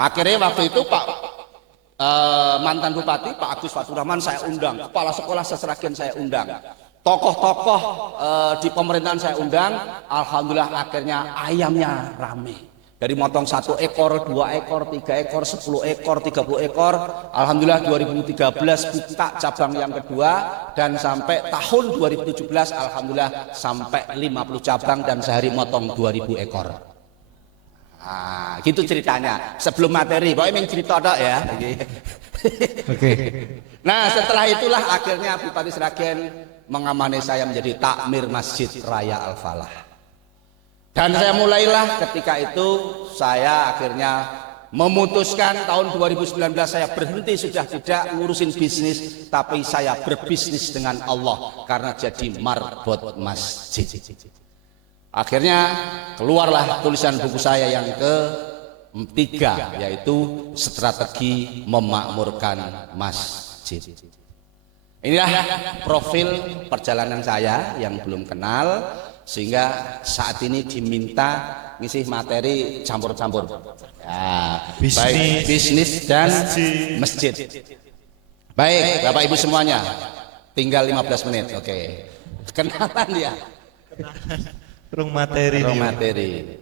Akhirnya waktu itu Pak mantan Bupati Pak Agus Faturrahman saya undang, kepala sekolah Sesragen saya undang, tokoh-tokoh di pemerintahan saya undang. Alhamdulillah akhirnya ayamnya rame. Dari motong 1 ekor, 2 ekor, 3 ekor, 10 ekor, 30 ekor. Alhamdulillah 2013 buka cabang yang kedua, dan sampai tahun 2017 Alhamdulillah sampai 50 cabang dan sehari motong 2000 ekor. Nah, gitu ceritanya. Sebelum materi, pokoknya cerita dok ya. Oke. Nah, setelah itulah akhirnya Bupati Sragen mengamani saya menjadi takmir Masjid Raya Al-Falah. Dan saya mulailah ketika itu, saya akhirnya memutuskan tahun 2019 saya berhenti, sudah tidak ngurusin bisnis, tapi saya berbisnis dengan Allah karena jadi marbot masjid. Akhirnya keluarlah tulisan buku saya yang ketiga, yaitu Strategi Memakmurkan Masjid. Inilah profil perjalanan saya yang belum kenal, sehingga saat ini diminta ngisi materi campur-campur. Ya, baik bisnis dan masjid. Baik, Bapak Ibu semuanya, tinggal 15 menit. Oke. Kenalan ya. Rung materi. Rung materi.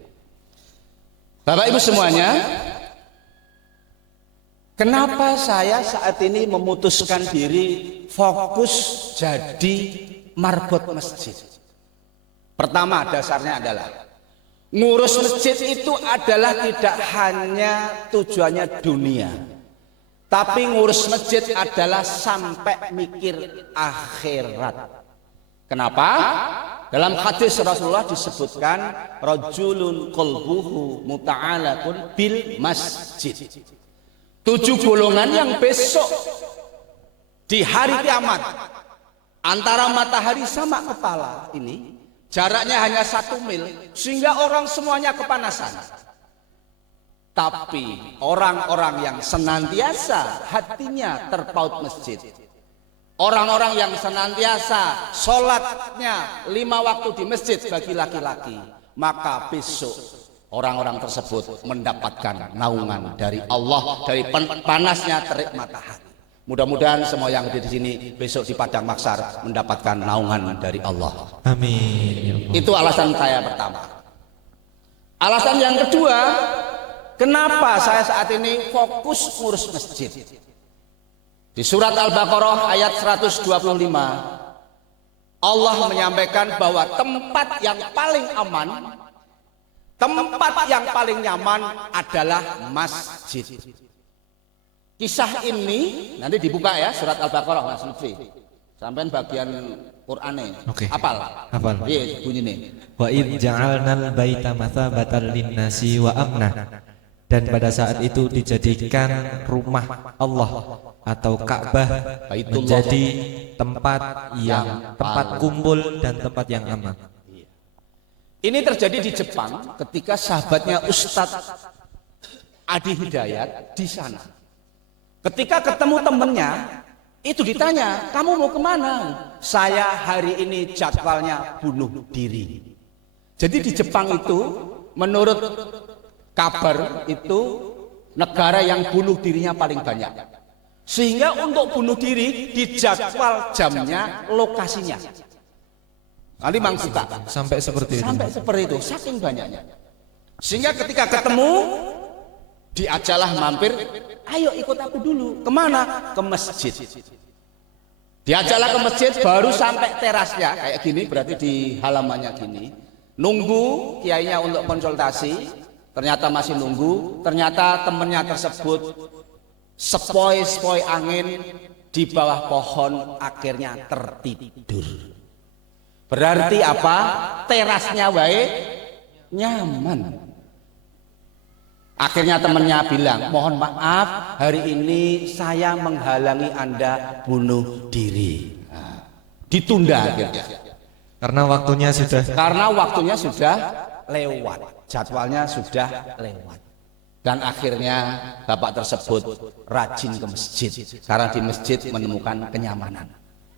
Bapak Ibu semuanya, kenapa saya saat ini memutuskan diri fokus jadi marbot masjid? Pertama, dasarnya adalah ngurus masjid itu adalah tidak hanya tujuannya dunia, tapi ngurus masjid adalah sampai mikir akhirat. Kenapa? Dalam hadis Rasulullah disebutkan rajulun qalbuhu muta'alaqun bil masjid. 7 golongan yang besok di hari kiamat antara matahari sama kepala ini jaraknya hanya 1 mil, sehingga orang semuanya kepanasan. Tapi orang-orang yang senantiasa hatinya terpaut masjid, orang-orang yang senantiasa sholatnya 5 waktu di masjid bagi laki-laki, maka besok orang-orang tersebut mendapatkan naungan dari Allah, dari panasnya terik matahari. Mudah-mudahan semua yang ada di sini besok di Padang Mahsyar mendapatkan naungan dari Allah. Amin. Itu alasan saya pertama. Alasan yang kedua, kenapa saya saat ini fokus ngurus masjid? Di surat Al-Baqarah ayat 125, Allah menyampaikan bahwa tempat yang paling aman, tempat yang paling nyaman adalah masjid. Kisah ini nanti dibuka ya, surat Al-Baqarah Mas Lutfi. Sampai bagian Qur'ane. Oke. Hafal. Hafal. Iya, bunyinya. Wa id ja'alnal baita mathabatan linnasi wa amna. Dan pada saat itu dijadikan rumah Allah atau Ka'bah menjadi tempat kumpul dan tempat yang aman. Ini terjadi di Jepang ketika sahabatnya Ustadz Adi Hidayat di sana. Ketika ketemu temennya, itu ditanya, kamu mau kemana? Saya hari ini jadwalnya bunuh diri. Jadi di Jepang itu, menurut kabar itu negara yang bunuh dirinya paling banyak. Sehingga untuk bunuh diri dijadwal jamnya, lokasinya. Nanti Mang suka. Sampai seperti itu. Sampai seperti itu, saking banyaknya. Sehingga ketika ketemu, diajalah mampir, ayo ikut aku dulu. Kemana? Ke masjid. Diajalah ke masjid, baru sampai terasnya kayak gini, berarti di halamannya gini. Nunggu kiainya untuk konsultasi, ternyata masih nunggu. Ternyata temennya tersebut sepoi-sepoi angin di bawah pohon, akhirnya tertidur. Berarti apa? Terasnya baik, nyaman. Akhirnya temannya bilang, mohon maaf, hari ini saya menghalangi Anda bunuh diri. Nah, ditunda akhirnya. Karena waktunya sudah lewat, jadwalnya sudah lewat. Dan akhirnya bapak tersebut rajin ke masjid, karena di masjid menemukan kenyamanan.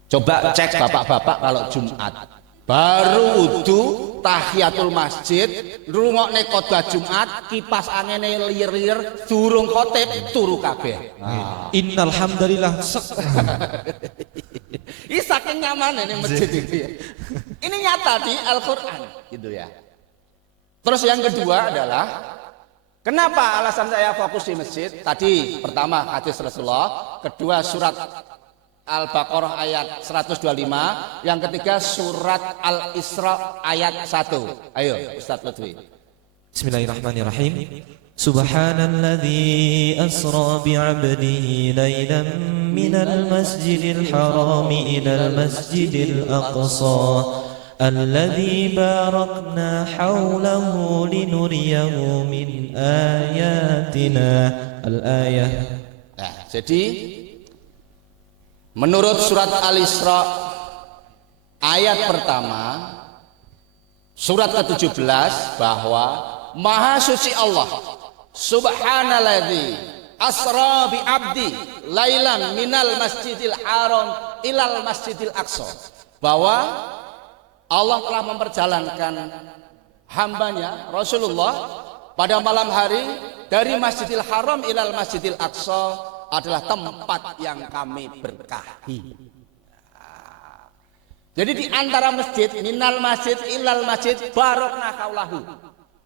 Coba cek bapak-bapak kalau Jumat, baru wudu, tahiyatul masjid, ngrungokne khotbah Jumat, kipas angene liyer-liyer, durung khotib turu kabeh. Innal hamdalillah. Ini saking nyaman ini masjid itu ya. Ini nyata di Al-Qur'an gitu ya. Terus yang kedua adalah kenapa alasan saya fokus di masjid? Tadi pertama hadis Rasulullah, kedua surat Al-Baqarah ayat 125, yang ketiga surat Al-Isra ayat 1. Ayo Ustaz Lutfi. Bismillahirrahmanirrahim. Subhanalladzi asra bi'abdihi laylan minal masjidil harami ilal masjidil aqsa alladzi barakna hawlahu linuriyahu min ayatina. Al-ayah. Nah, jadi menurut surat Al-Isra ayat pertama surat ke-17 bahwa Maha suci Allah Subhanalladzi asra bi abdi lailan minal masjidil haram ilal masjidil aqsa, bahwa Allah telah memperjalankan hambanya Rasulullah pada malam hari dari Masjidil Haram ilal Masjidil Aqsa adalah tempat yang kami berkahi. Jadi di antara masjid, minal masjid ilal masjid barokna kaulahu.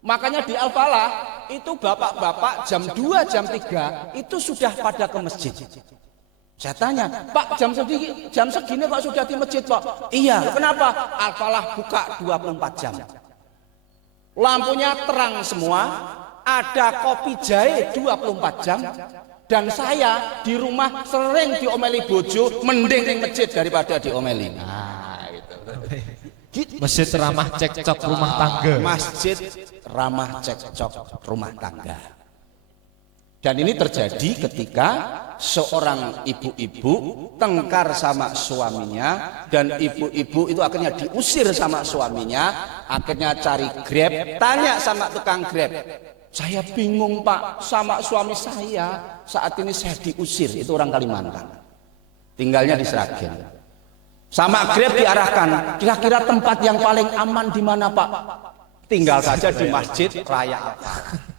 Makanya di Al-Falah itu bapak-bapak jam 2 jam 3 itu sudah pada ke masjid. Saya tanya, Pak, jam segini kok sudah di masjid, Pak? Iya, kenapa? Al-Falah buka 24 jam. Lampunya terang semua, ada kopi jahe 24 jam. Dan saya di rumah sering diomeli bojo, mending di masjid daripada diomeli. Nah, gitu. Masjid ramah cekcok rumah tangga. Masjid ramah cekcok rumah tangga. Dan ini terjadi ketika seorang ibu-ibu tengkar sama suaminya, dan ibu-ibu itu akhirnya diusir sama suaminya, akhirnya cari Grab, tanya sama tukang Grab, saya bingung Pak sama suami saya, saat ini saya diusir. Itu orang Kalimantan, tinggalnya di Sragen. Sama Grab diarahkan, kira-kira tempat yang paling aman di mana Pak? Tinggal saja di Masjid Raya Al-Falah.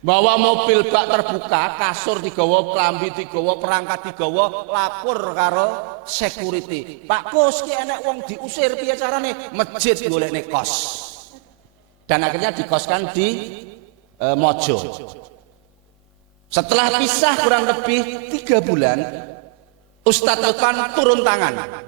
Bawa mobil bak terbuka, kasur digawa, klambi digawa, perangkat digawa, lapor karo security. Pak Kus, ki enek wong diusir piye carane? Masjid golekne kos. Dan akhirnya dikoskan di Mojo. Setelah pisah kurang lebih 3 bulan, Ustadz Lutfan turun tangan.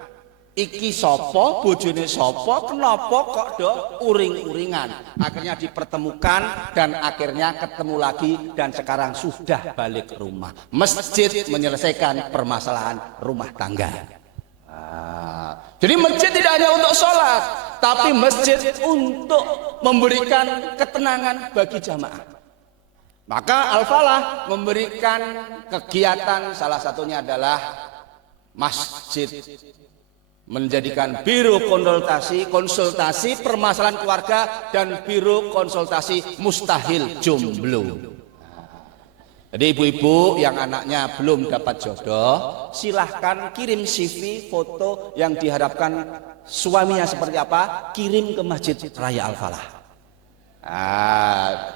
Iki sopo, bojone sopo, kenapa kok do uring-uringan? Akhirnya dipertemukan dan akhirnya ketemu lagi, dan sekarang sudah balik ke rumah. Masjid menyelesaikan permasalahan rumah tangga. Jadi masjid tidak hanya untuk sholat, tapi masjid untuk memberikan ketenangan bagi jamaah. Maka Al-Falah memberikan kegiatan, salah satunya adalah masjid menjadikan biro konsultasi permasalahan keluarga dan biro konsultasi mustahil jomblo. Jadi ibu-ibu yang anaknya belum dapat jodoh, silahkan kirim CV, foto yang diharapkan suaminya seperti apa, kirim ke Masjid Raya Al-Falah.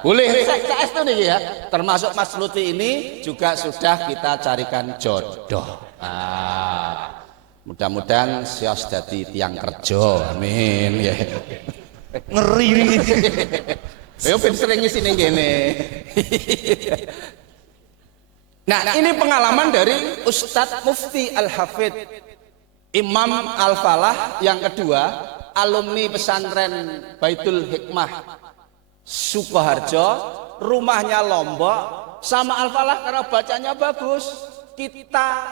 Boleh saya itu nih ya, termasuk Mas Lutfi ini juga sudah kita carikan jodoh. Mudah-mudahan sios dadi tiang kerja, amin ya. Ngeri ini. Ayo ben sering sini gini. Nah, ini pengalaman dari Ustadz Mufti Al-Hafidh Imam Al-Falah yang kedua, alumni pesantren Baitul Hikmah Sukoharjo, rumahnya Lombok, sama Al-Falah karena bacanya bagus, kita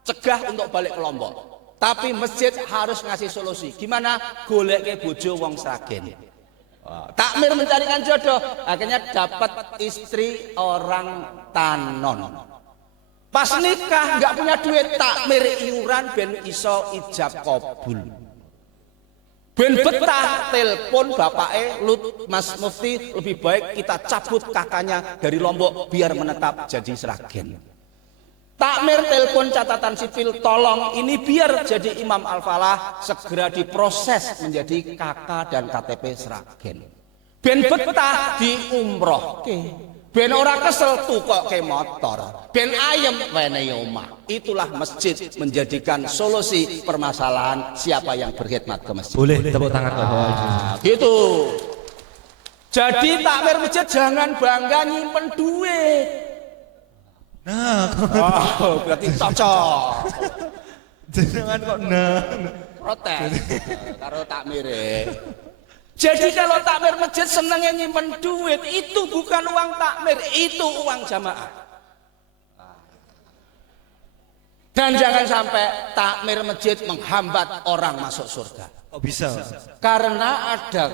cegah untuk balik ke Lombok. Tapi masjid harus ngasih solusi. Gimana? Golek ke bojo wong Sragen. Takmir mencarikan jodoh, akhirnya dapat istri orang Tanon. Pas nikah nggak punya duit, takmir iuran ben iso ijab kabul. Ben betah telepon bapake, Mas Mufti, lebih baik kita cabut kakaknya dari Lombok biar menetap jadi Sragen. Takmir telepon catatan sipil, tolong ini biar jadi Imam Al-Falah segera diproses menjadi KK dan KTP Sragen. Ben betah diumroh, ben ora kesel tukok ke motor, ben ayem wene omah. Itulah masjid menjadikan solusi permasalahan siapa yang berkhidmat ke masjid. Boleh tepuk tangan ke bawah. Gitu. Jadi takmir masjid jangan bangga nyimpen duit. Nah, Berarti cocok. jangan kok Protes karo takmire. Jadi kalau takmir masjid senengnya nyimpen duit, itu bukan uang takmir, itu uang jamaah. Dan jangan sampai takmir masjid menghambat orang masuk surga. kok bisa? Karena ada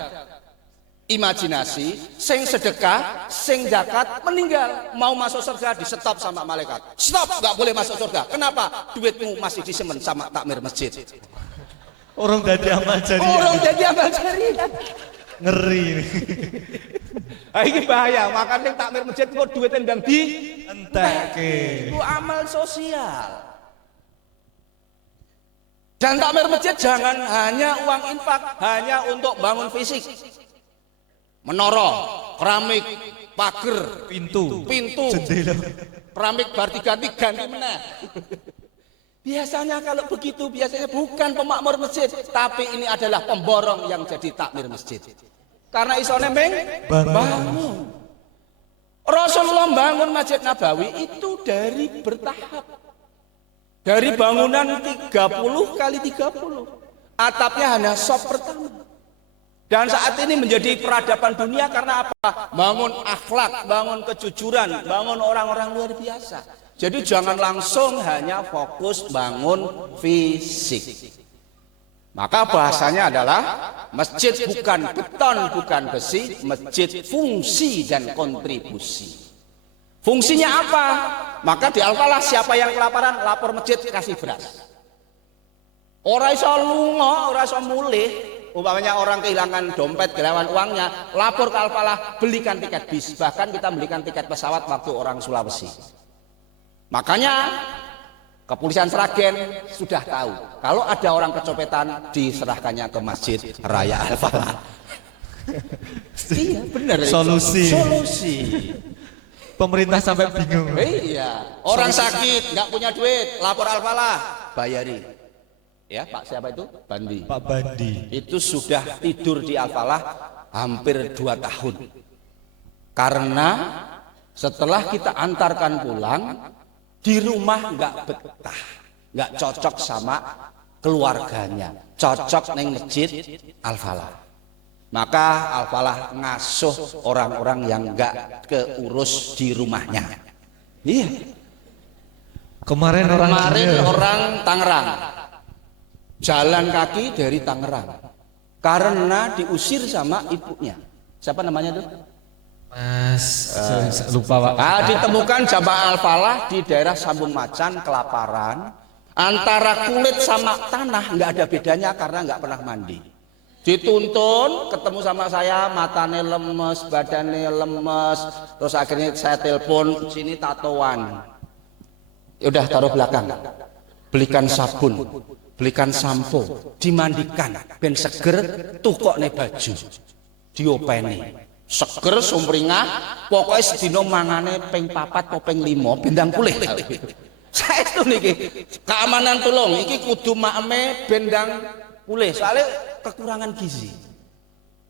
imajinasi, sing sedekah, sing zakat meninggal, mau masuk surga di stop sama malaikat. Stop, nggak boleh masuk surga. Kenapa? Duitmu masih disemen sama takmir masjid. Orang dadi amal jariah. Orang jadi amal jariah. Ngeri ini. Ini bahaya, makanya takmir masjid kok duitnya ndang di Entek. itu amal sosial. Dan takmir masjid jangan hanya uang infak, hanya untuk bangun fisik. Menara, keramik, pagar, Pintu, jendela, keramik bar diganti meneh. Biasanya kalau begitu, biasanya bukan pemakmur masjid, tapi ini adalah pemborong yang jadi takmir masjid. Karena isone bangun. Rasulullah bangun Masjid Nabawi itu dari bertahap. Dari bangunan 30 kali 30. Atapnya hanya sop pertama. Dan saat ini menjadi peradaban dunia karena apa? Bangun akhlak, bangun kejujuran, bangun orang-orang luar biasa. Jadi jangan langsung hanya fokus bangun fisik. Maka bahasanya adalah masjid bukan beton, bukan besi, masjid fungsi dan kontribusi. Fungsinya apa? Maka di Al-Falah siapa yang kelaparan lapor masjid kasih beras. Orang iso lunga, orang iso mulih. Umpamanya orang kehilangan dompet, kehilangan uangnya, lapor ke Al-Falah, belikan tiket bis. Bahkan kita belikan tiket pesawat waktu orang Sulawesi. Makanya kepolisian Sragen sudah tahu kalau ada orang kecopetan diserahkannya ke Masjid Raya Al-Falah. Iya benar. Solusi. Pemerintah sampai bingung. Iya. Orang sakit nggak punya duit, lapor Al-Falah, bayari. Ya Pak siapa itu? Bandi. Pak Bandi. Itu sudah tidur di Al-Falah hampir 2 tahun. Karena setelah kita antarkan pulang, di rumah nggak betah, nggak cocok sama keluarganya, cocok neng masjid Al-Falah. Maka Al-Falah ngasuh orang-orang yang nggak keurus di rumahnya. Iya. Kemarin orang Tangerang jalan kaki dari Tangerang karena diusir sama ibunya. Siapa namanya tuh? Mas, lupa Pak. Ditemukan jamaah Al-Falah di daerah Sambung Macan kelaparan, antara kulit sama tanah nggak ada bedanya karena nggak pernah mandi. Dituntun, ketemu sama saya, matanya lemes, badannya lemes, terus akhirnya saya telepon, sini tatoan. Udah taruh belakang, belikan sabun, belikan sampo, dimandikan, ben seger, tukok nih baju, diopeni. Seger sumringah, pokoknya sedino mangane ping 4 atau ping 5 bendang pulih. Saya itu niki keamanan tulung, iki kudu makme bendang pulih soalnya kekurangan gizi.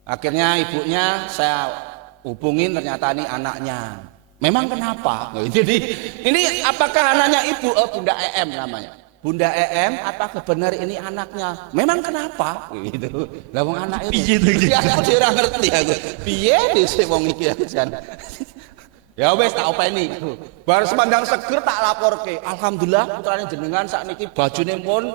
Akhirnya ibunya saya hubungin, ternyata ini anaknya. Memang kenapa? Jadi ini apakah anaknya ibu? Bunda EM namanya. Bunda EM, apakah benar ini anaknya? Memang kenapa? Gitu. Lah wong anak itu. Ya aku ora ngerti aku. Piye dhisik wong iki jan. Ya wis tak openi. Bar semandang seger tak laporke. Alhamdulillah putrane jenengan sakniki bajune pun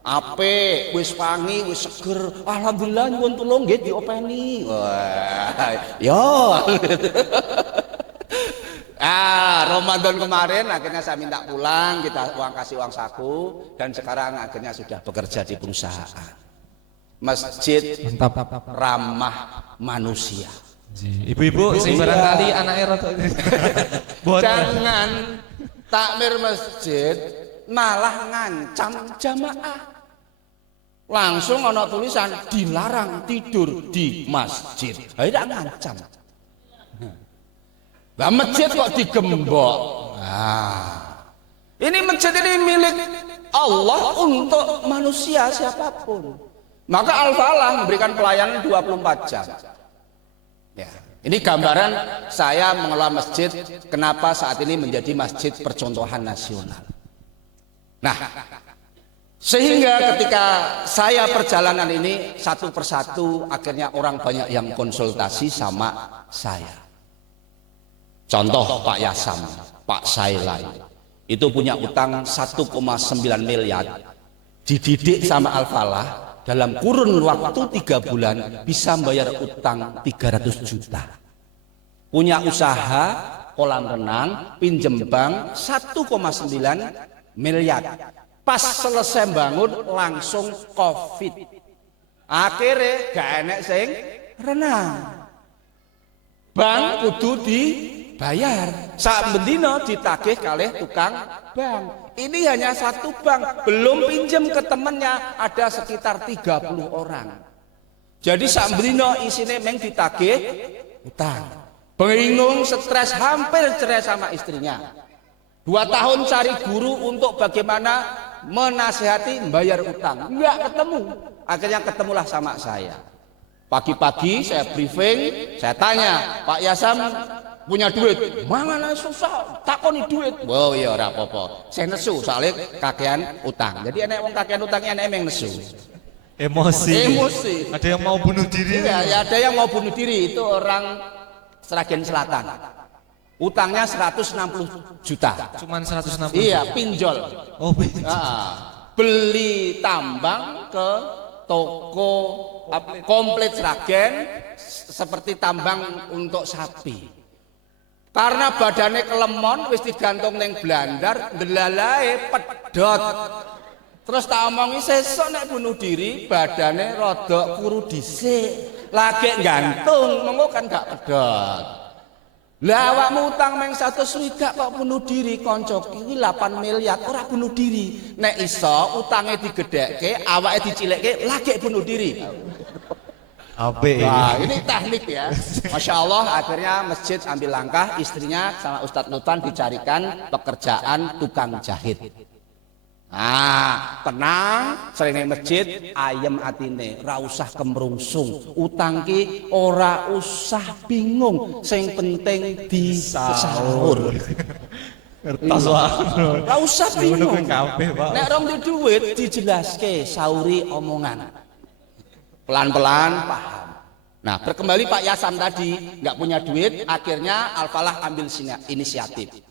apik, wis wangi, wis seger. Alhamdulillah nyuwun tulung nggih diopeni. Wah. Yo. Ramadan kemarin akhirnya saya minta pulang, kita kasih uang saku, dan sekarang akhirnya sudah bekerja di perusahaan. Masjid ramah manusia. Ibu-ibu sing barangkali anaknya rada. takmir masjid malah ngancam jamaah. Langsung ana tulisan dilarang tidur di masjid. Ha tidak ngancam. Lah masjid kok digembok. Nah, ini masjid ini milik Allah untuk manusia siapapun. Maka Al-Falah memberikan pelayanan 24 jam. Ya, ini gambaran saya mengelola masjid, kenapa saat ini menjadi masjid percontohan nasional. Nah, sehingga ketika saya perjalanan ini satu persatu akhirnya orang banyak yang konsultasi sama saya. Contoh Pak Yasam, Pak Sailai, itu punya utang 1,9 miliar, dididik sama Al-Falah. Dalam kurun waktu 3 bulan bisa membayar utang 300 juta. Punya usaha kolam renang, pinjem bank 1,9 miliar. Pas selesai bangun langsung COVID. Akhirnya gak enek sing renang. Bank kudu dibayar. Sak bendina ditagih kalih tukang bank. Ini hanya satu bank, belum pinjem ke temennya, ada sekitar 30 orang. Jadi sambrino isine meng ditagih utang. Bingung, stres, hampir cerai sama istrinya. 2 tahun cari guru untuk bagaimana menasehati membayar utang. Enggak ketemu. Akhirnya ketemulah sama saya. Pagi-pagi saya briefing, saya tanya, Pak Yasam punya duit? Mana susah, takoni duit. Oh iya ora apa-apa. Saya nesu soalnya kakean utang. Jadi enek wong kakean utangnya enek yang nesu. Emosi. Ada yang mau bunuh diri. Iya, ya, ada yang mau bunuh diri. Itu orang Sragen Selatan. Utangnya 160 juta. Cuman 160. Iya, pinjol. Oh, pinjol. Beli tambang ke toko komplit Sragen seperti tambang untuk sapi. Karena badannya kelemon wis digantung neng blandar, ndelalae pedot. Terus tak omongi sesuk nek bunuh diri badannya rodok kuru dhisik. Lagi gantung mengko kan gak pedot. Lah awakmu utang meng 100 kok bunuh diri kanca iki 8 miliar ora bunuh diri. Nek iso utange digedhekke, awake dicilekke lagi bunuh diri. Nah, ini teknik ya. Masya Allah, akhirnya masjid ambil langkah, istrinya sama Ustadz Lutan dicarikan pekerjaan tukang jahit. Nah, tenang, sering masjid, ayem atine, ra usah kemrungsung, utang ki ora usah bingung, sing penting di sahur. Kertas wae. Ra usah bingung. Nek rong di duit dijelaske sauri omongan. Pelan-pelan paham. Nah, berkembali Pak Yasam tadi nggak punya duit, akhirnya Al-Falah ambil inisiatif.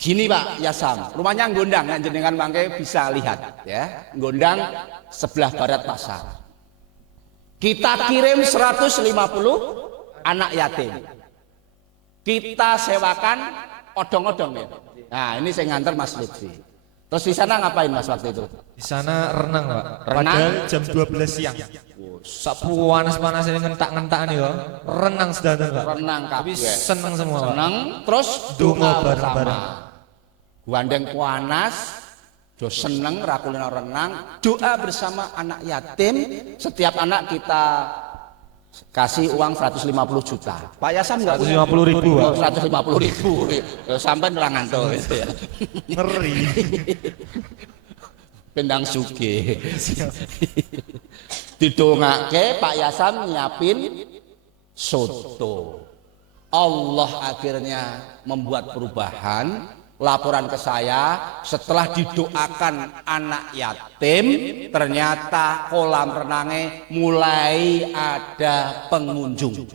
Gini Pak Yasam, rumahnya Gondang, yang jenengan mangke bisa lihat ya, Gondang sebelah barat pasar. Kita kirim 150 anak yatim. Kita sewakan odong-odong ya. Nah, ini saya nganter Mas Lutfi. Terus di sana ngapain Mas waktu itu? Di sana renang Pak. Renang? Padahal jam 12 siang. Panas ini ngentak-ngentakan ya. Renang sedanten Pak. Renang Tapi kabeh. seneng semua Pak. Seneng, terus Donga doa bareng-bareng. Gandeng panas, do seneng rakulina renang, doa bersama anak yatim. Setiap anak kita kasih uang 150 juta. Pak Yasam enggak 150.000 Pak. 150.000. Sampai nerang ngantuk gitu ya. Ngeri. Pendang suge. Didongake Pak Yasam nyiapin soto. Allah akhirnya membuat perubahan. Laporan ke saya setelah didoakan anak yatim, ternyata kolam renangnya mulai ada pengunjung.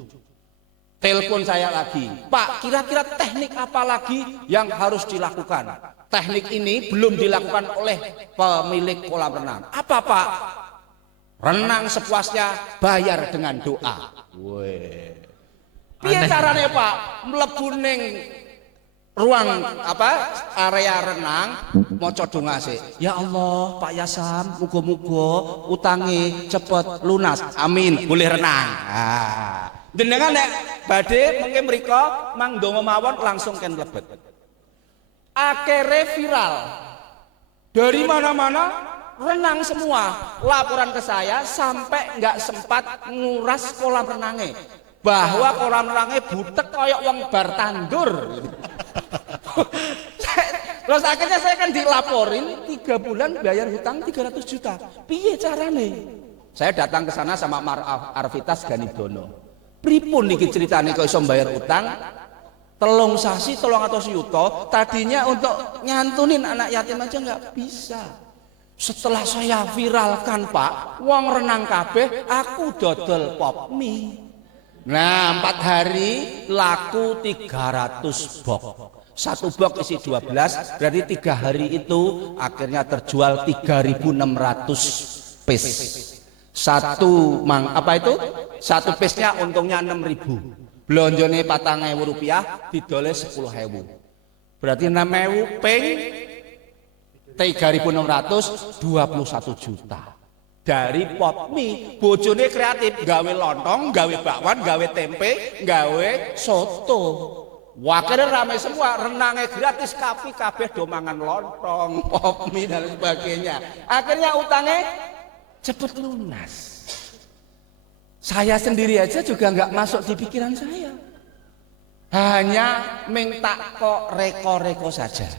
Telepon saya lagi, Pak, kira-kira teknik apa lagi yang harus dilakukan? Teknik ini belum dilakukan oleh pemilik kolam renang. Apa Pak? Renang sepuasnya, bayar dengan doa. Weh. Piye carane Pak? Mlebu ning ruang area renang maca donga sik. Ya Allah, Pak Yasam, muga-muga utange cepet lunas. Amin. Boleh renang. Ah. Jenengan nek badhe mengke mriko mang donga mawon langsung ken mlebet. akhirnya viral. Dari mana-mana renang semua. Laporan ke saya sampai nggak sempat nguras kolam renangnya. Bahwa kolam renangnya butek kayak wong bar tandur. Terus akhirnya saya kan dilaporin 3 bulan bayar hutang 300 juta. Piye carane? Saya datang ke sana sama Arvitas Ganidono. Pripun niki ceritane kok iso bayar utang? Telung sasi, 300 yuto. Tadinya untuk nyantunin anak yatim aja nggak bisa. Setelah saya viralkan Pak, wong renang kabeh, aku dodol pop mie. Nah 4 hari laku 300 box. 1 box isi 12, berarti 3 hari itu akhirnya terjual 3.600 piece. Satu piece-nya untungnya 6.000. Blonjone Rp4.000 didole 10.000. Berarti 6.000 ping 3.600 21 juta. Dari pop mie, bojone kreatif, gawe lontong, gawe bakwan, gawe tempe, gawe soto. Wakilnya ramai semua, renangnya gratis, kabeh do mangan lontong, pop mie dan sebagainya. Akhirnya utangnya cepet lunas. Saya sendiri aja juga nggak masuk di pikiran saya. Hanya minta kok reko-reko saja.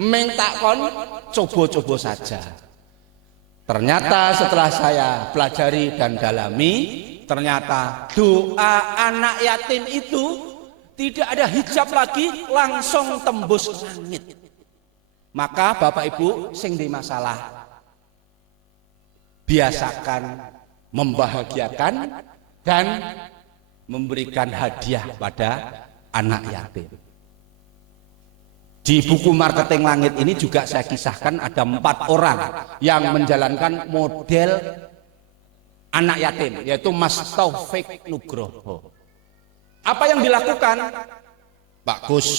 Minta kon coba-coba saja. Ternyata setelah saya pelajari dan dalami, ternyata doa anak yatim itu tidak ada hijab lagi, langsung tembus langit. Maka Bapak Ibu sing di masalah, biasakan membahagiakan dan memberikan hadiah pada anak yatim. Di buku Marketing Langit ini juga saya kisahkan ada 4 orang yang menjalankan model anak yatim, yaitu Mas Taufik Nugroho. Apa yang dilakukan? Pak Gus,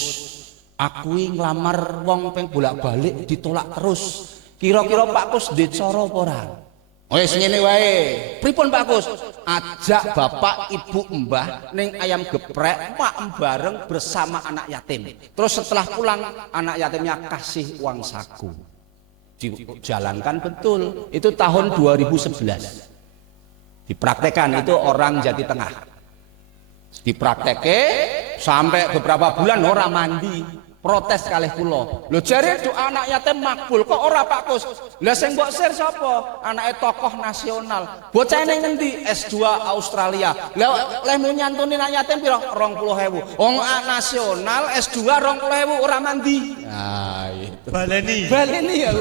aku ngelamar wong peng bolak-balik ditolak terus. Kira-kira Pak Gus ndek cara apa ora? Wes ngene wae. Pripun Pak Gus? Ajak bapak, ibu, mbah ning ayam geprek maem bareng bersama anak yatim. Terus setelah pulang anak yatimnya kasih uang saku. Dijalankan betul. Itu tahun 2011. Dipraktekkan itu orang Jati Tengah. Dipraktekke sampai beberapa bulan ora mandi. Protes kalih kula. Lho jare doa anak yatim makbul kok ora Pak Kus. Lah sing mbok share sapa? Anake tokoh nasional. Bocah ning ngendi? S2 Australia. Lah lemu nyantuni anak yatim pira? 20.000. Wong nasional S2 20.000 ora mandi. Nah, itu. Baleni ya.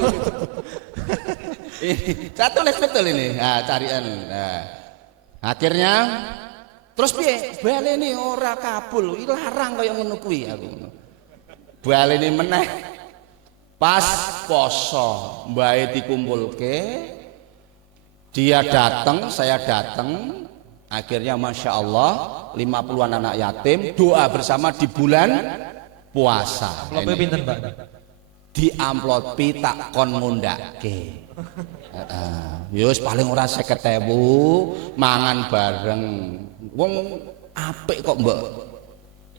Saya tulis betul ini. Nah, carian. Nah. Akhirnya terus piye? Baleni ora kabul. Iki larang kaya ngono kuwi aku. Baleni meneh pas poso mbae dikumpulke, dia datang, saya datang, akhirnya Masya Allah 50-an anak yatim doa bersama di bulan puasa. Pinten Pak? Di amplopi tak kon ngundake. Yus paling ora 50.000 mangan bareng. Wong apik kok mbok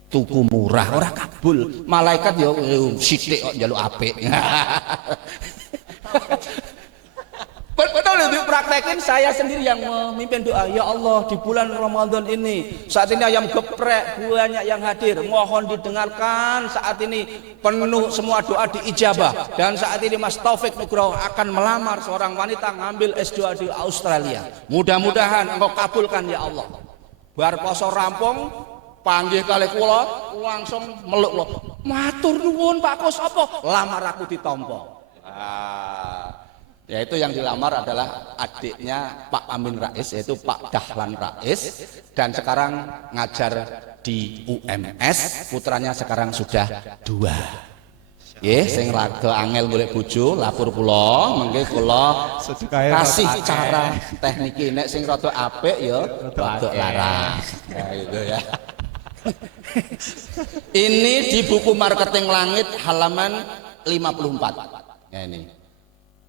tuku murah ora kabul. Malaikat yo sithik kok njaluk apik. Betul lebih praktekin, saya sendiri yang memimpin doa. Ya Allah, di bulan Ramadan ini saat ini ayam geprek banyak yang hadir, mohon didengarkan. Saat ini penuh semua doa diijabah. Dan saat ini Mas Taufik Nugroho akan melamar seorang wanita ngambil S2 di Australia. Mudah-mudahan engkau kabulkan ya Allah. Bar poso rampung panggil kali kula langsung meluk lo. Matur nuwun Pak Kus, apa lamar aku ditampa. Yaitu yang dilamar adalah adiknya Pak Amin Rais, yaitu Pak Dahlan Rais, dan sekarang ngajar di UMS. Putranya sekarang sudah 2. Sing rada angel golek bojo lapor kula, mengke kula kasih cara teknik nek sing rada apik ya rada larang. Nah itu ya. Ini di buku Marketing Langit halaman 54. Ya ini.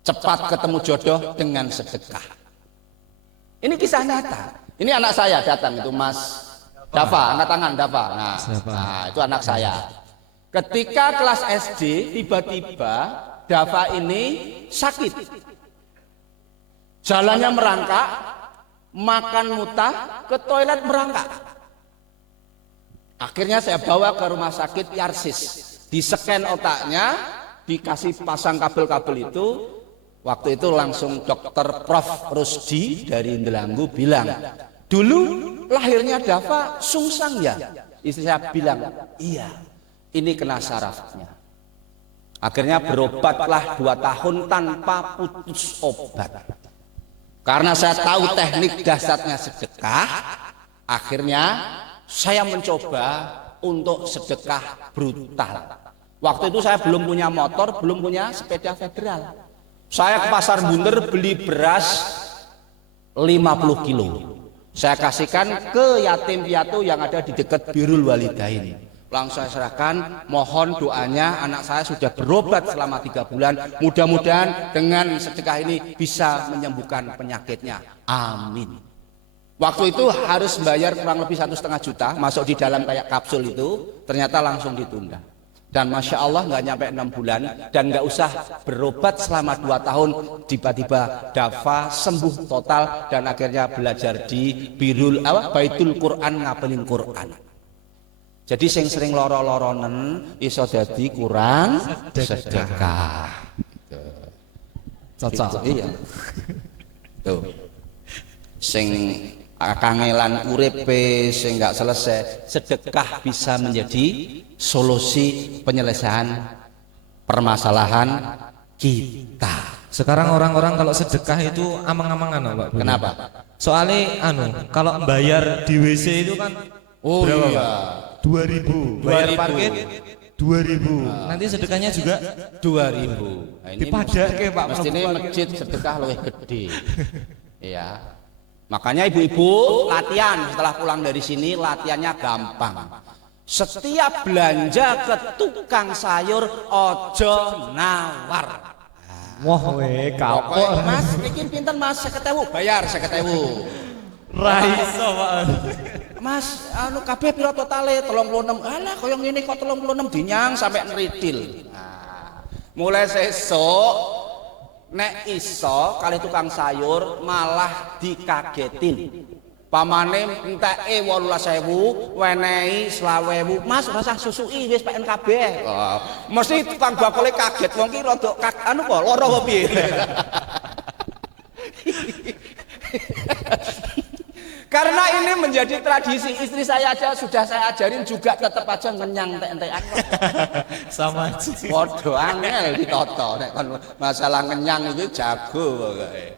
Cepat ketemu jodoh dengan sedekah. Ini kisah nyata. Ini anak saya datang itu Mas Dava, angkat tangan Dava. Nah, itu anak saya. Ketika kelas SD, tiba-tiba Dava ini sakit. Jalannya merangkak, makan muntah, ke toilet merangkak. Akhirnya saya bawa ke rumah sakit Yarsis. Di-scan otaknya, dikasih pasang kabel-kabel itu. Waktu itu langsung dokter Prof. Rusdi dari Indranggu bilang, dulu lahirnya Dava sungsang ya? Istri saya bilang, iya, ini kena sarafnya. Akhirnya berobatlah 2 tahun tanpa putus obat. Karena saya tahu teknik dasarnya sedekah, akhirnya saya mencoba untuk sedekah brutal. Waktu itu saya belum punya motor, belum punya sepeda federal. Saya ke pasar Bunder beli beras 50 kilo. Saya kasihkan ke yatim piatu yang ada di dekat Birrul Walidain. Langsung saya serahkan, mohon doanya anak saya sudah berobat selama 3 bulan. Mudah-mudahan dengan sedekah ini bisa menyembuhkan penyakitnya. Amin. Waktu itu harus bayar kurang lebih 1,5 juta, masuk di dalam kayak kapsul itu, ternyata langsung ditunda. Dan Masya Allah nggak nyampe 6 bulan dan nggak usah berobat selama 2 tahun, tiba-tiba Dava sembuh total dan akhirnya belajar di Baitul Quran, ngapelin Quran. Jadi sing sering loro-loronen iso dadi kurang sedekah. Cocok. Iya. Tuh. Sing kangelan uripe sing nggak selesai, sedekah bisa menjadi solusi penyelesaian permasalahan kita. Sekarang orang-orang kalau sedekah itu amang-amangan, Pak. Kenapa? Soalnya kalau bayar di WC itu kan berapa, iya. Pak? 2.000. Bayar parkir 2.000. Nanti sedekahnya juga 2.000. Nah, ini dipadake, Pak. Mestine masjid sedekah lebih gede. Iya. Makanya ibu-ibu latihan setelah pulang dari sini, latihannya gampang. Setiap belanja ke tukang sayur ojo nawar. Wah, kapok. Mas, bikin pinten Mas, 50.000, bayar 50.000. Raiso, Pak. Mas, kabeh pira totale 36. Alah, koyo ngene kok 36 dinyang sampai neritil. Nah, mulai sesuk nek iso kali tukang sayur malah dikagetin. Pamane enteke 18.000, wenehi 20.000. Mas rasa susui wis PN kabeh. Oh, mesti tukang bakule kaget wong ki rada kok lara apa piye. Karena ini menjadi tradisi, istri saya aja sudah saya ajarin juga tetap aja ngenyang entek-entekan. Sama aja. Waduh angel ditoto nek kon masalah ngenyang itu jago pokoke.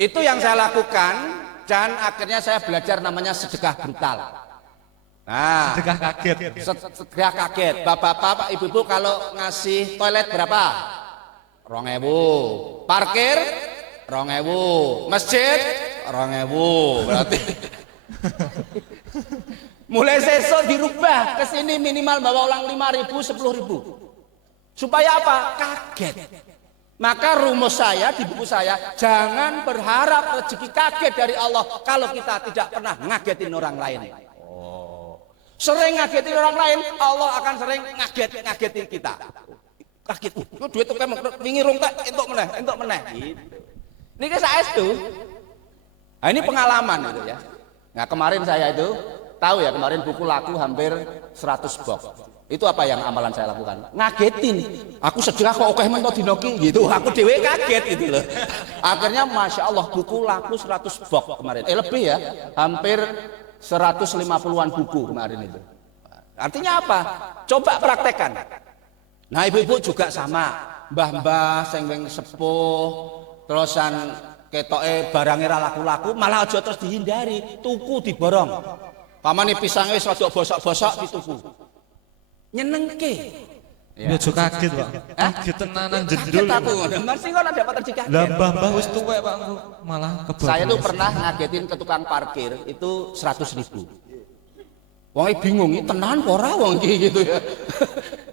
Itu yang saya lakukan dan akhirnya saya belajar namanya sedekah brutal. Nah, Sedekah kaget. sedekah kaget. Bapak-bapak, ibu-ibu kalau ngasih toilet berapa? 2.000. Parkir 2.000. Masjid 2.000. Berarti mulai sesok dirubah ke sini minimal bawa ulang 5.000, 10.000. Supaya apa? Kaget. Maka rumus saya di buku saya, jangan berharap rezeki kaget dari Allah kalau kita tidak pernah ngagetin orang lain. Sering ngagetin orang lain, Allah akan sering ngagetin kita. Kaget, duit tuh kayak wingi rong tak entuk meneh gitu. Niki saestu. Nah, ini pengalaman itu ya. Nah, kemarin saya itu tahu ya, kemarin buku laku hampir 100 box. Itu apa yang amalan saya lakukan? Ngagetin. Aku sedekah kok akeh men dinoki gitu. Aku dhewe kaget gitu loh. Akhirnya Masya Allah buku laku 100 box kemarin. Lebih ya. Hampir 150-an buku kemarin itu. Artinya apa? Coba praktekkan. Nah, ibu-ibu juga sama. Mbah-mbah sing wing sepuh terusan ketoke barangnya ra laku-laku, malah aja terus dihindari, tuku diborong. Pamane pisange wis rada bosok-bosok dituku. Nyenengke. Ya juga kaget, Pak. Kaget tenanan jendul. Kaget aku, mesti kok dapat rezeki kaget. Lah mbah-mbah wis tuwek, Pak, malah kebablas. Saya tuh pernah ngagetin ke tukang parkir itu 100.000. Wong bingung, ini tenan ora wong iki gitu ya.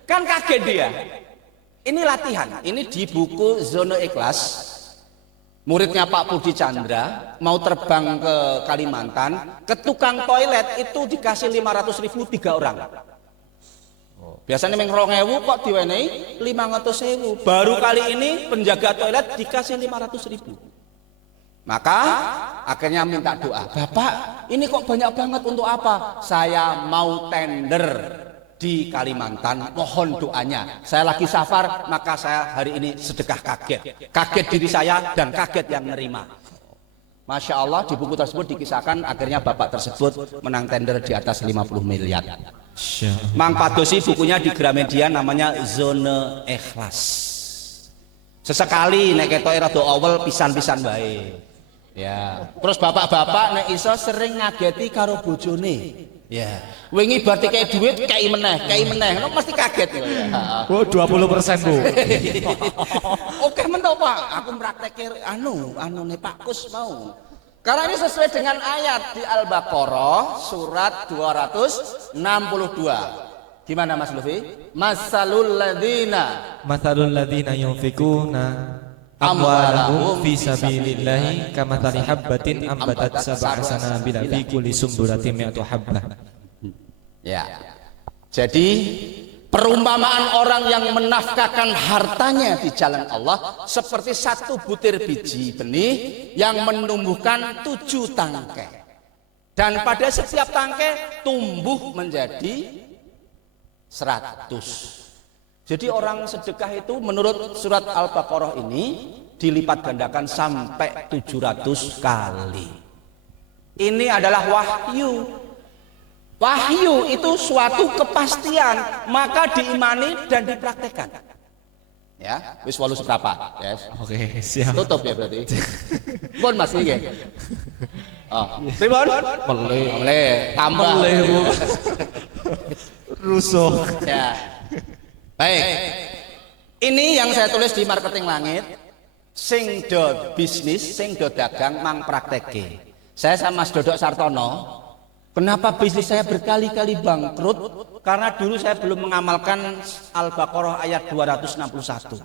Kan kaget dia. Ini latihan, ini di buku Zona Ikhlas. Muridnya Pak Budi Chandra mau terbang ke Kalimantan, ke tukang toilet itu dikasih 500.000 3 orang. Biasanya meng 2.000 kok diwenehi 500.000. Baru kali ini penjaga toilet dikasih 500.000. Maka akhirnya minta doa. Bapak, ini kok banyak banget untuk apa? Saya mau tender di Kalimantan, mohon doanya. Saya lagi safar, maka saya hari ini sedekah kaget. Kaget diri saya dan kaget yang nerima. Masya Allah, di buku tersebut dikisahkan akhirnya bapak tersebut menang tender di atas 50 miliar. Mang padosi bukunya di Gramedia namanya Zona Ikhlas. Sesekali nek ketoke rada awel pisan-pisan bae. Ya, terus bapak-bapak nek iso sering ngageti karo bojone. Ya, wingi berarti kayak duit kayak meneh, lo mesti kaget ya. Oh, 20% Bu. Oke mentok Pak, aku praktekir anu nih Pak Kus mau. Karena ini sesuai dengan ayat di Al-Baqarah surat 262. Gimana Mas Lufi? Masalul ladzina yunfikuna amwalahum fi sabilillahi kamathali habbatin ambatat sab'a sanabila fi kulli sumbulatin mi'atu habbah. Ya. Jadi perumpamaan orang yang menafkahkan hartanya di jalan Allah seperti satu butir biji benih yang menumbuhkan 7 tangkai. Dan pada setiap tangkai tumbuh menjadi 100. Jadi orang sedekah itu menurut surat Al-Baqarah ini dilipat gandakan sampai 700 kali. Ini adalah wahyu. Wahyu itu suatu kepastian, maka diimani dan dipraktekkan. Ya, wis 8 seberapa, yes. Oke, siap. Tutup ya berarti. Pun Mas iki. Oh, pripun? Boleh. Tambah. Boleh, Bu. Rusuh. Ya. Baik, ini yang saya tulis di Marketing Langit. Sing do bisnis, sing do dagang, mang prakteke. Saya sama Mas Dodok Sartono. Kenapa bisnis saya berkali-kali bangkrut? Karena dulu saya belum mengamalkan Al-Baqarah ayat 261.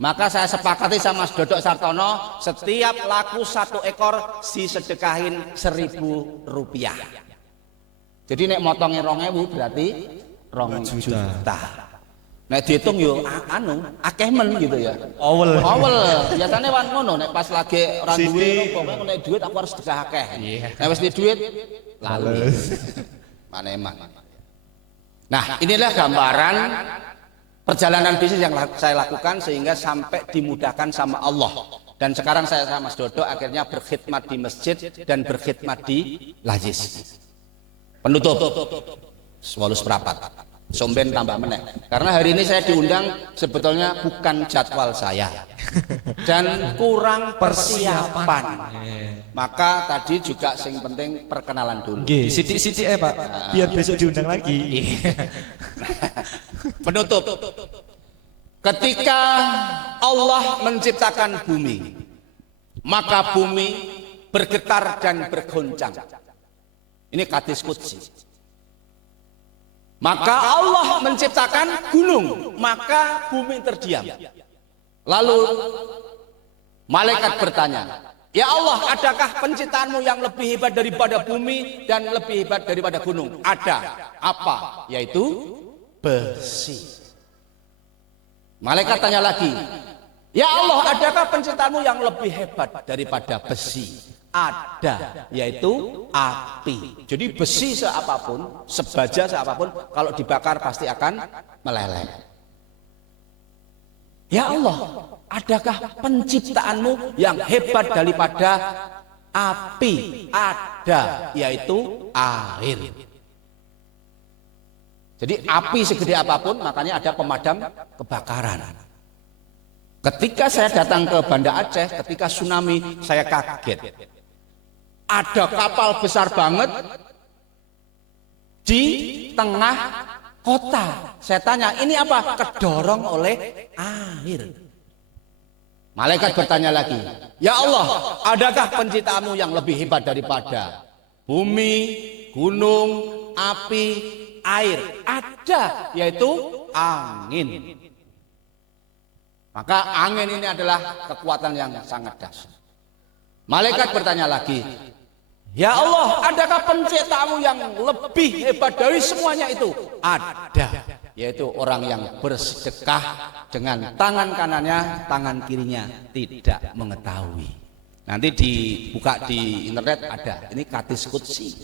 Maka saya sepakati sama Mas Dodok Sartono, setiap laku 1 ekor disedekahin 1.000 rupiah. Jadi nek motongnya 2.000 berarti 2 juta. Nek dihitung yo akeh men gitu ya. Awel. Biasanya wan ngono nek pas lagi ora duwe pokoke nek duit aku harus sedekah akeh. Nek wis di duit lalu. Maneman. Nah, inilah gambaran perjalanan bisnis yang saya lakukan sehingga sampai dimudahkan sama Allah. Dan sekarang saya sama Mas Dodo akhirnya berkhidmat di masjid dan berkhidmat di Lajis. Penutup. Swalus perapat. Somben tambah meneh. Karena hari ini saya diundang sebetulnya bukan jadwal saya dan kurang persiapan. Maka tadi juga sing penting perkenalan dulu. Nggih, sithik-sithik Pak. Biar besok diundang lagi. Penutup. Ketika Allah menciptakan bumi, maka bumi bergetar dan bergoncang. Ini hadis qudsi. Maka Allah menciptakan gunung, maka bumi terdiam. Lalu malaikat bertanya, "Ya Allah, adakah penciptaanmu yang lebih hebat daripada bumi dan lebih hebat daripada gunung?" Ada. Apa? Yaitu besi. Malaikat tanya lagi, "Ya Allah, adakah penciptaanmu yang lebih hebat daripada besi?" Ada, yaitu api. Jadi besi seapapun, sebaja seapapun, kalau dibakar pasti akan meleleh. Ya Allah, adakah penciptaanmu yang hebat daripada api? Ada, yaitu air. Jadi api segede apapun, makanya ada pemadam kebakaran. Ketika saya datang ke Banda Aceh, ketika tsunami, saya kaget. Ada kapal besar banget di tengah kota. Saya tanya, ini apa? Kedorong oleh air. Malaikat bertanya lagi, "Ya Allah, adakah penciptaanmu yang lebih hebat daripada bumi, gunung, api, air?" Ada, yaitu angin. Maka angin ini adalah kekuatan yang sangat dahsyat. Malaikat bertanya lagi, "Ya Allah, adakah penciptaanmu yang lebih hebat dari semuanya itu?" Ada, yaitu orang yang bersedekah dengan tangan kanannya, tangan kirinya tidak mengetahui. Nanti dibuka di internet ada, ini hadis qudsi.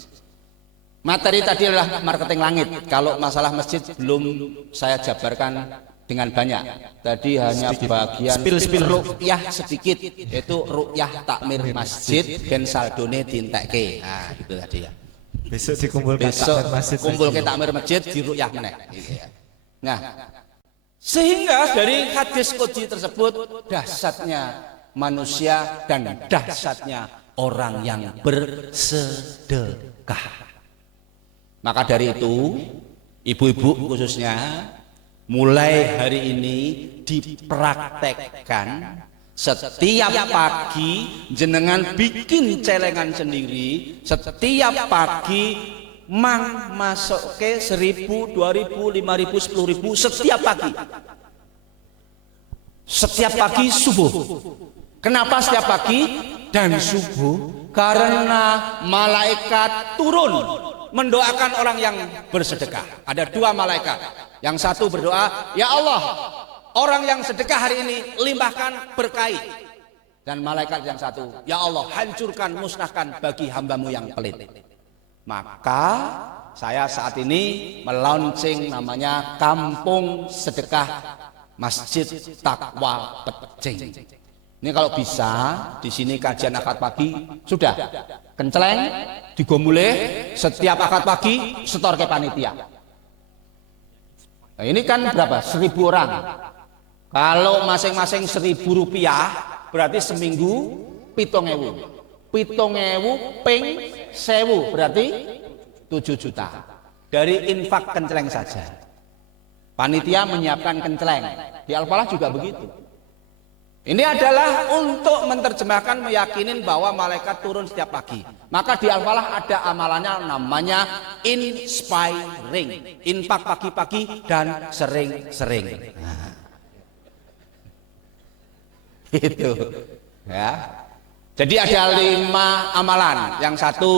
Materi tadi adalah marketing langit. Kalau masalah masjid belum saya jabarkan dengan banyak. Tadi hanya bagian ru'yah sedikit, yaitu ru'yah takmir masjid dan saldone dintekke. Nah, itu tadi ya. Besok dikumpulkan Besok kumpul ke takmir masjid di ru'yah meneh. Nah, sehingga dari hadis qudsi tersebut dahsyatnya manusia dan dahsyatnya orang yang bersedekah. Maka dari itu, ibu-ibu khususnya, mulai hari ini dipraktekkan setiap pagi jenengan bikin celengan sendiri. Setiap pagi masuk ke 1.000, 2.000, 5.000, 10.000 setiap pagi. Setiap pagi subuh. Kenapa setiap pagi dan subuh? Karena malaikat turun mendoakan orang yang bersedekah. Ada 2 malaikat. Yang satu berdoa, ya Allah, orang yang sedekah hari ini limpahkan berkah. Dan malaikat yang satu, ya Allah, hancurkan, musnahkan bagi hambamu yang pelit. Maka saya saat ini melaunching namanya Kampung Sedekah Masjid Taqwa Pecing. Ini kalau bisa di sini kajian akad pagi sudah kenceleng digomule setiap akad pagi setor ke panitia. Nah, ini kan berapa? 1.000 orang. Kalau masing-masing 1.000 rupiah berarti seminggu 7.000. 7.000 ping 1.000 berarti 7 juta. Dari infak kenceleng saja. Panitia menyiapkan kenceleng. Di Al-Falah juga begitu. Ini adalah untuk menerjemahkan, meyakinin bahwa malaikat turun setiap pagi. Maka di Al-Falah ada amalannya namanya inspiring. Infak pagi-pagi dan sering-sering. Nah. Itu. Ya. Jadi ada 5 amalan. Yang satu,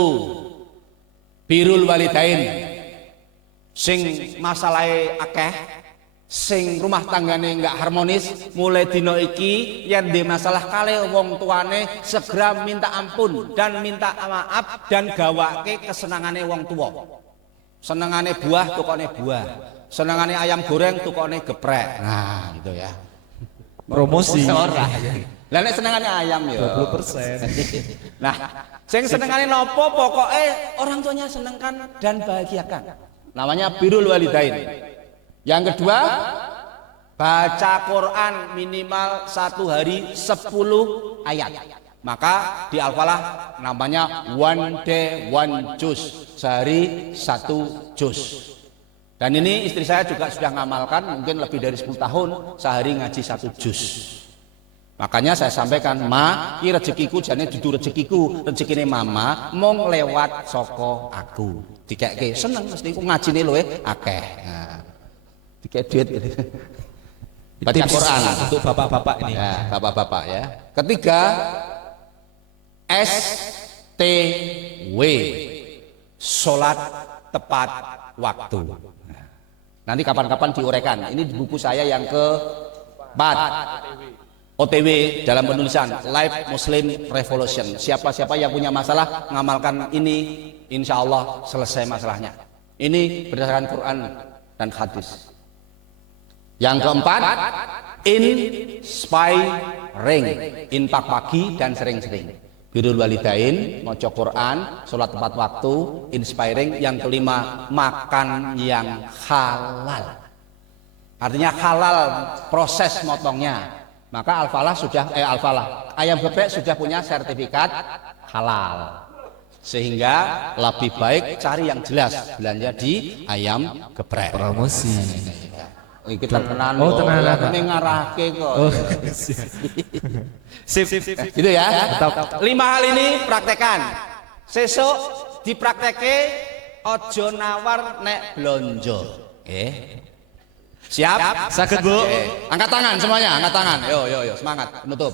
birrul walidain. Sing masalahe akeh. Sing rumah tanggane enggak harmonis, mulai dino iki yen ndek masalah kalih wong tuane segera minta ampun dan minta maaf dan gawake kesenangane wong tua. Senengane buah tukone buah, senengane ayam goreng tukone geprek. Nah, gitu ya. Promosi. Ora. Lah nek senengane ayam ya 20%. Nah, sing senengane nopo pokoke orang tuanya senengkan dan bahagiakan. Namanya birrul walidain. Yang kedua, baca Quran minimal 1 hari 10 ayat. Maka di Al-Falah namanya one day one juz, sehari 1 juz. Dan ini istri saya juga sudah ngamalkan, mungkin lebih dari 10 tahun sehari ngaji 1 juz. Makanya saya sampaikan, ma, ki rezekiku jane dudu rezekiku, rezekine mama mung lewat saka aku. Dikekke seneng mesti ku ngajine luwe akeh. Nah, dikek duit gitu. Baca Quran untuk bapak-bapak ini. Ya, bapak-bapak ya. Ketiga, STW, sholat tepat waktu. Nanti kapan-kapan diuraikan. Ini di buku saya yang ke-4. OTW dalam penulisan Live Muslim Revolution. Siapa-siapa yang punya masalah ngamalkan ini, insya Allah selesai masalahnya. Ini berdasarkan Quran dan hadis. Yang keempat, inspiring, infak pagi dan sering-sering. Birrul walidain, maca Quran, sholat tepat waktu, inspiring. Yang kelima, makan yang halal. Artinya halal proses motongnya. Maka Al-Falah ayam geprek sudah punya sertifikat halal. Sehingga lebih baik cari yang jelas, belanja di ayam geprek. Promosi. Kita tenan. Oh, tenan. Ini ngarahke kok. Oh, sip. Gitu ya. 5 hal ini praktekan. Sesuk dipraktekke ojo nawar nek blonjo. Siap? Saged, Bu. Angkat tangan semuanya, angkat tangan. Yo, semangat. Penutup.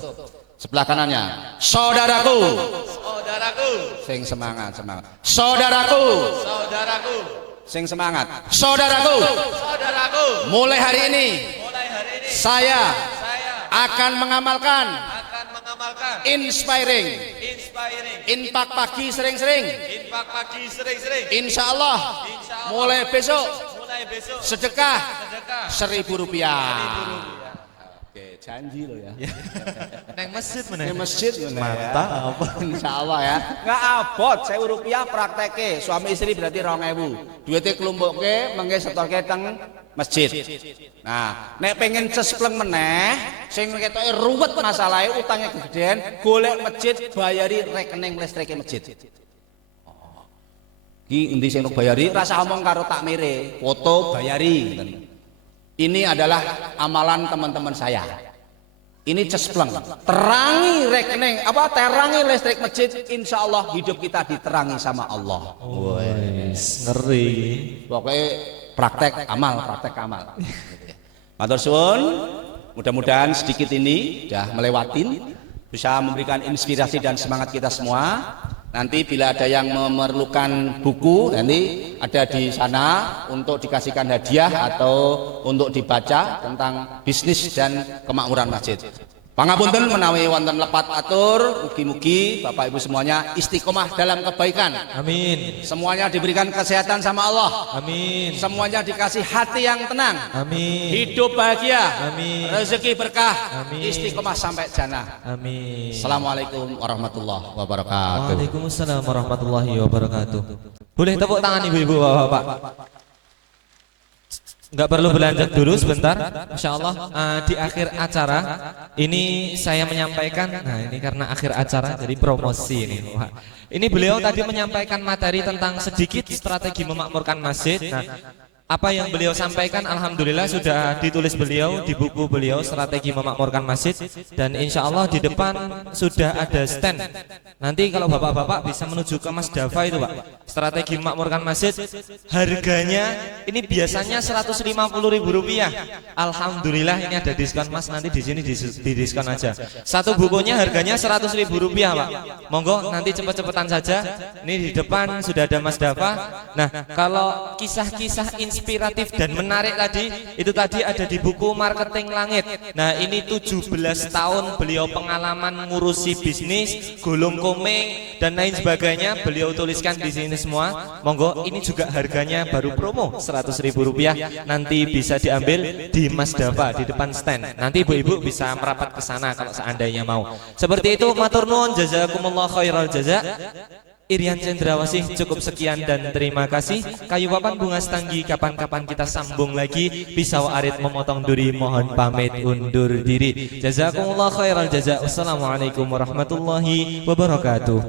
Sebelah kanannya. Saudaraku. Sing semangat. Saudaraku. Sing semangat. Saudaraku, mulai hari ini saya akan mengamalkan inspiring. Infak pagi sering-sering. Insya Allah mulai besok sedekah Rp1.000. Oke, janji lo ya. Neng masjid mana? Neng masjid mana ya? Mantap. Insya Allah ya. Nggak abot Rp1.000 prakteke. Suami istri berarti 2.000. Duitnya kelumpuke mengke setorke teng masjid. Nah, nek pengen cespleng meneh, sing ketoke ruwet masalahe utangnya kegedean, golek masjid bayari rekening listrike masjid. Ki endi sing bayari rasa omong karo takmire, foto bayari. Ini adalah amalan teman-teman saya. Ini cespleng, terangi rekening terangi listrik masjid, insya Allah hidup kita diterangi sama Allah. Wes, ngeri. Pokoknya praktek amal. Matur suwun, mudah-mudahan sedikit ini sudah melewatin, bisa memberikan inspirasi dan semangat kita semua. Nanti bila ada yang memerlukan buku, nanti ada di sana untuk dikasihkan hadiah atau untuk dibaca tentang bisnis dan kemakmuran masjid. Pangapunten menawi wonten lepat atur, mugi-mugi Bapak Ibu semuanya istiqomah dalam kebaikan. Amin. Semuanya diberikan kesehatan sama Allah. Amin. Semuanya dikasih hati yang tenang. Amin. Hidup bahagia. Amin. Rezeki berkah. Amin. Istiqomah sampai jannah. Amin. Assalamualaikum warahmatullahi wabarakatuh. Waalaikumsalam warahmatullahi wabarakatuh. Boleh tepuk tangan ibu-ibu bapak-bapak. Nggak perlu belanjak dulu sebentar. Masya Allah, di akhir acara ini saya menyampaikan. Nah ini karena akhir acara jadi promosi ini. Wah. Ini beliau tadi menyampaikan materi tentang sedikit strategi memakmurkan masjid. Nah, apa yang beliau sampaikan alhamdulillah sudah ditulis beliau di buku beliau Strategi Memakmurkan Masjid, dan insya Allah di depan sudah ada stand. Nanti kalau bapak-bapak bisa menuju ke Mas Dava itu Pak, Strategi Memakmurkan Masjid, harganya ini biasanya Rp150.000. Alhamdulillah ini ada diskon Mas, nanti di sini di diskon aja. Satu bukunya harganya Rp100.000 Pak. Monggo nanti cepet-cepetan saja. Ini di depan sudah ada Mas Dava. Nah kalau kisah-kisah inspiratif dan menarik tadi, itu tadi ada di buku Marketing Langit. Nah ini 17 tahun beliau pengalaman ngurusi bisnis, gulung komeng dan lain sebagainya, beliau tuliskan di sini semua. Monggo ini juga harganya baru promo Rp100.000. Nanti bisa diambil di Mas Dava di depan stand. Nanti ibu-ibu bisa merapat ke sana kalau seandainya mau. Seperti itu, matur nuwun, jazakumullah khairal jaza. Irian Cendrawasih, cukup sekian dan terima kasih. Kayu papan bunga setanggi, kapan-kapan kita sambung lagi. Pisau arit memotong duri, mohon pamit undur diri. Jazakumullah khairal jaza. Wassalamualaikum warahmatullahi wabarakatuh.